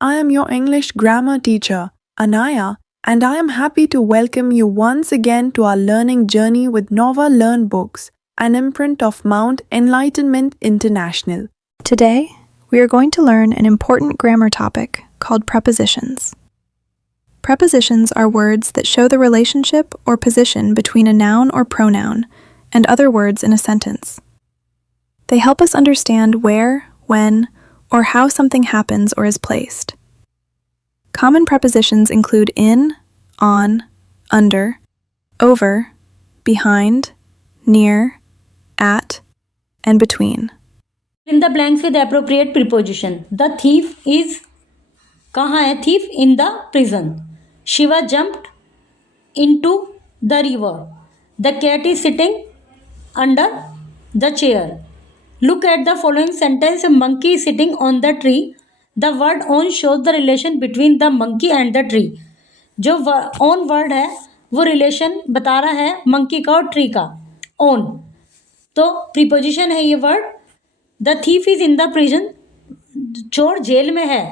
I am your English grammar teacher, Anaya, and I am happy to welcome you once again to our learning journey with Nova Learn Books, an imprint of Mount Enlightenment International. Today, we are going to learn an important grammar topic called prepositions. Prepositions are words that show the relationship or position between a noun or pronoun and other words in a sentence. They help us understand where, when, or how something happens or is placed. Common prepositions include in, on, under, over, behind, near, at, and between. In the blanks with appropriate preposition. The thief is, कहाँ है thief? In the prison. Shiva jumped into the river. The cat is sitting under the chair. Look at the following sentence. A monkey is sitting on the tree. The word on shows the relation between the monkey and the tree. जो on word है वो relation बता रहा है monkey का और tree का. On तो preposition है ये word. The thief is in the prison. चोर जेल में है.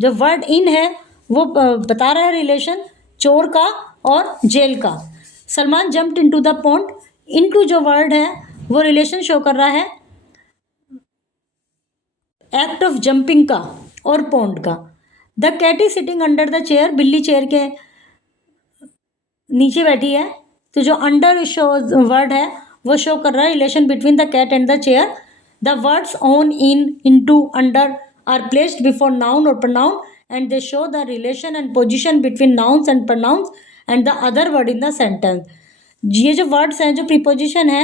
जो word in है वो बता रहा है रिलेशन चोर का और जेल का. Salman jumped into the pond. Into जो वर्ड है वो रिलेशन शो कर रहा है एक्ट ऑफ जंपिंग का और पॉन्ड का. The cat is sitting under the chair. बिल्ली चेयर के नीचे बैठी है. तो जो अंडर शो वर्ड है वो शो कर रहा है relation between the cat and the chair. The words on, in, into, under are placed before noun or pronoun and they show the relation and position between nouns and pronouns and the other word in the sentence. ये जो words हैं जो preposition है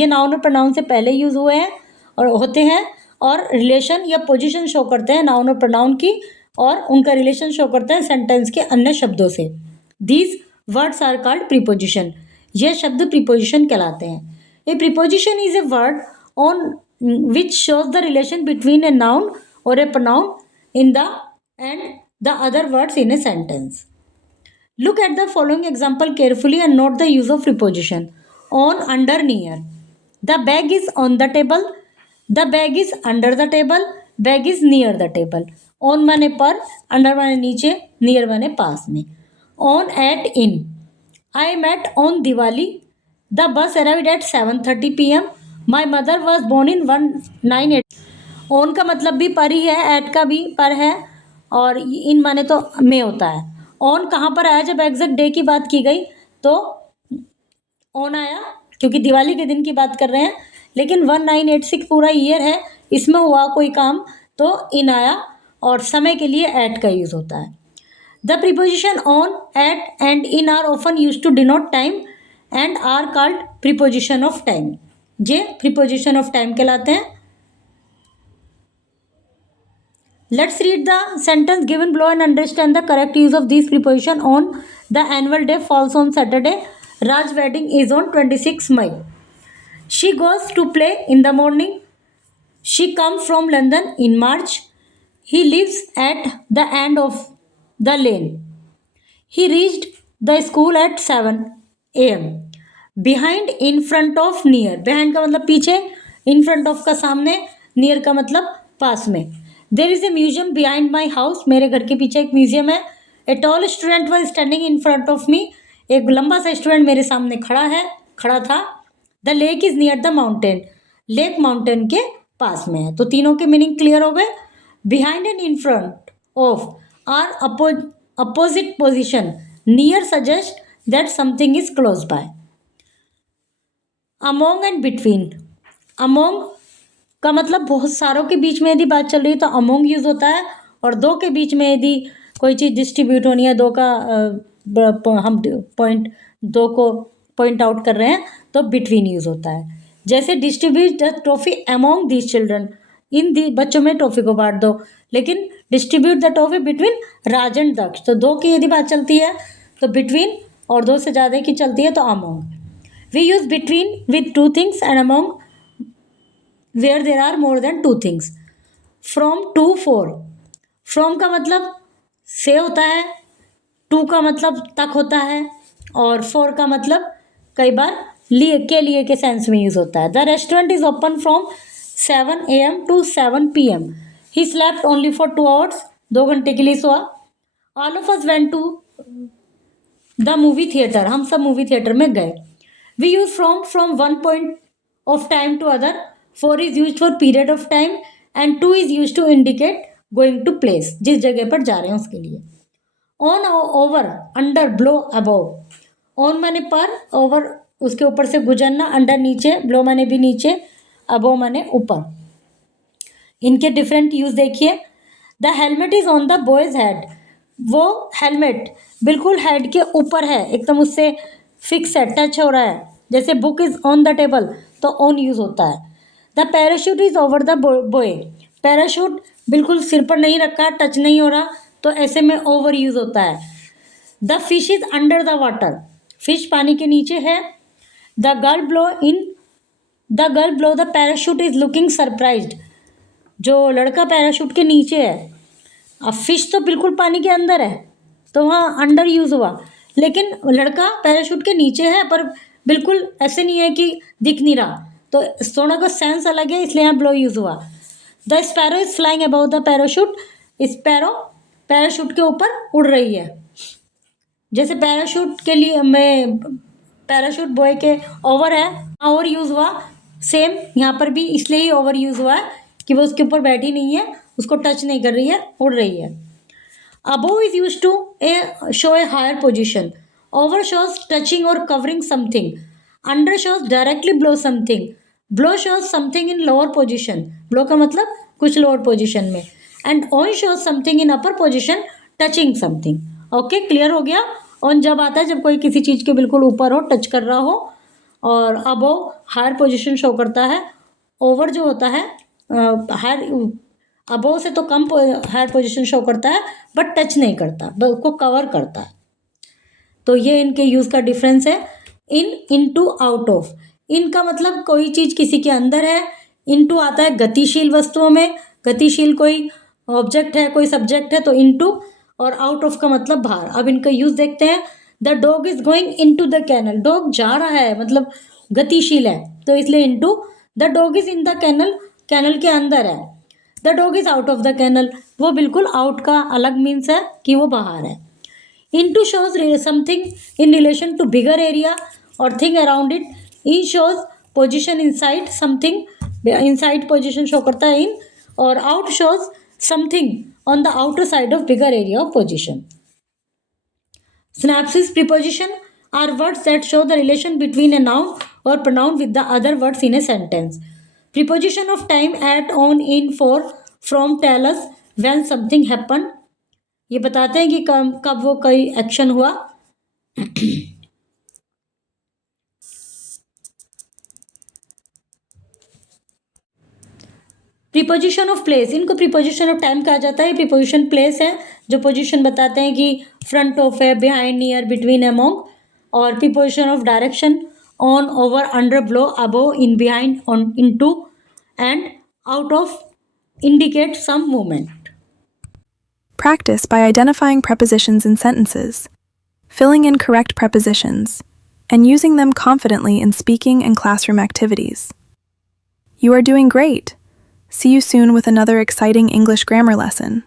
ये noun और pronoun से पहले use हुए हैं और होते हैं और relation या position शो करते हैं noun और pronoun की और उनका relation शो करते हैं sentence के अन्य शब्दों से. These words are called preposition. ये शब्द preposition कहलाते हैं. A preposition is a word on which shows the relation between a noun or a pronoun in the and the other words in a sentence. Look at the following example carefully and note the use of preposition. On, under, near. The bag is on the table. The bag is under the table. Bag is near the table. On माने पर, under माने नीचे, near माने पास में. On, at, in. I met on Diwali. The bus arrived at 7:30 p.m. My mother was born in 1980. On का मतलब भी पर ही है, एट का भी पर है और इन माने तो में होता है. ऑन कहाँ पर आया? जब एग्जैक्ट डे की बात की गई तो ऑन आया क्योंकि दिवाली के दिन की बात कर रहे हैं. लेकिन 1986 पूरा ईयर है, इसमें हुआ कोई काम तो इन आया और समय के लिए एट का यूज़ होता है. The preposition on, at and in are often use to denote time and are called preposition of time. ये प्रीपोजिशन ऑफ टाइम कहलाते हैं. Let's read the sentence given below and understand the correct use of these preposition. On. The annual day falls on Saturday. Raj's wedding is on 26 May. She goes to play in the morning. She comes from London in March. He lives at the end of the lane. He reached the school at 7 a.m. Behind, in front of, near. Behind का मतलब पीछे, in front of का सामने, near का मतलब पास में. There is a museum behind my house. मेरे घर के पीछे एक म्यूजियम है. A tall student was standing in front of me. एक लंबा सा स्टूडेंट मेरे सामने खड़ा था. The lake is near the mountain. Lake mountain के पास में है. तो तीनों के मीनिंग क्लियर हो गए. Behind and in front of are opposite position. Near suggests that something is close by. Among and between. Among का मतलब बहुत सारों के बीच में यदि बात चल रही है तो अमोंग यूज़ होता है और दो के बीच में यदि कोई चीज़ डिस्ट्रीब्यूट होनी है, दो का हम पॉइंट दो को पॉइंट आउट कर रहे हैं तो बिटवीन यूज़ होता है. जैसे distribute the trophy among these children. इन बच्चों में ट्रॉफी को बांट दो. लेकिन distribute the trophy between Raj and Daksh. तो दो की यदि बात चलती है तो बिटवीन और दो से ज़्यादा की चलती है तो among. We use between with two things and among where there are more than two things. From to for. From का मतलब से होता है, to का मतलब तक होता है और for का मतलब कई बार लिए के सेंस में यूज़ होता है. The restaurant is open from 7 a.m. to 7 p.m. He slept only for 2 hours. 2 घंटे के लिए सोआ. All of us went to the movie theatre. हम सब मूवी थिएटर में गए. We use from one point of time to other. 4 is use for period of time and 2 is use to indicate going to place, जिस जगह पर जा रहे हैं उसके लिए. On, over, under, below, above. On माने पर, ओवर उसके ऊपर से गुजरना, अंडर नीचे, ब्लो माने भी नीचे, अबव माने ऊपर. इनके डिफरेंट यूज देखिए. The helmet is on the boys head. वो हेलमेट बिल्कुल हेड के ऊपर है, एकदम उससे फिक्स है, टच हो रहा है. जैसे book is on the table तो ऑन यूज होता है. The parachute is over the boy. Parachute बिल्कुल सिर पर नहीं रखा, टच नहीं हो रहा, तो ऐसे में ओवर यूज होता है. The fish is under the water. Fish पानी के नीचे है. The girl blow the parachute is looking surprised. जो लड़का पैराशूट के नीचे है, अब फिश तो बिल्कुल पानी के अंदर है तो वहाँ अंडर यूज़ हुआ, लेकिन लड़का पैराशूट के नीचे है पर बिल्कुल ऐसे नहीं है कि दिख नहीं रहा, तो थोड़ा का सेंस अलग है, इसलिए यहाँ ब्लो यूज़ हुआ. The sparrow is flying about the parachute. Sparrow parachute के ऊपर उड़ रही है. जैसे पैराशूट के लिए में पैराशूट बॉय के ओवर है, ओवर यूज़ हुआ. सेम यहाँ पर भी इसलिए ही ओवर यूज़ हुआ है कि वो उसके ऊपर बैठी नहीं है, उसको टच नहीं कर रही है, उड़ रही है. Above is use to show a higher position. Over shows touching और covering something. Under shows directly below something. Below shows something in lower position. Below का मतलब कुछ लोअर पोजिशन में. And on shows something in upper position touching something. Okay, clear हो गया. On जब आता है जब कोई किसी चीज़ के बिल्कुल ऊपर हो, टच कर रहा हो, और अबोव हायर पोजिशन शो करता है. ओवर जो होता है हायर, अबोव से तो कम हायर पोजीशन शो करता है बट टच नहीं करता, उसको कवर करता है. तो ये इनके यूज़ का डिफरेंस है. Into, out of. इन का मतलब कोई चीज़ किसी के अंदर है. इनटू आता है गतिशील वस्तुओं में. गतिशील कोई ऑब्जेक्ट है, कोई सब्जेक्ट है तो इनटू. और आउट ऑफ का मतलब बाहर. अब इनका यूज़ देखते हैं. The dog is going into the canal. Dog जा रहा है मतलब गतिशील है, तो इसलिए into. The dog is in the canal, canal के अंदर है. The dog is out of the canal, वो बिल्कुल आउट का अलग मीन्स है कि वो बाहर है. Into shows something in relation to bigger area और thing around it. In shows position inside something, inside position show करता है इन. और out shows something on the outer side of bigger area of position. Synapses, preposition are words that show the relation between a noun or pronoun with the other words in a sentence. Preposition of time, at, on, in, for, from tell us when something happened. ये बताते हैं कि कब वो कोई action हुआ. Preposition of place, इनको preposition of time कहा जाता है. प्रीपोजिशन प्लेस है जो पोजिशन बताते हैं कि फ्रंट ऑफ है, बिहाइंड, नियर, बिटवीन, अमोंग. और preposition of direction, on, over, under, blow, above, in, behind, on, into and out of indicate some movement. Practice by identifying prepositions in sentences, filling in correct prepositions, and using them confidently in speaking and classroom activities. You are doing great! See you soon with another exciting English grammar lesson.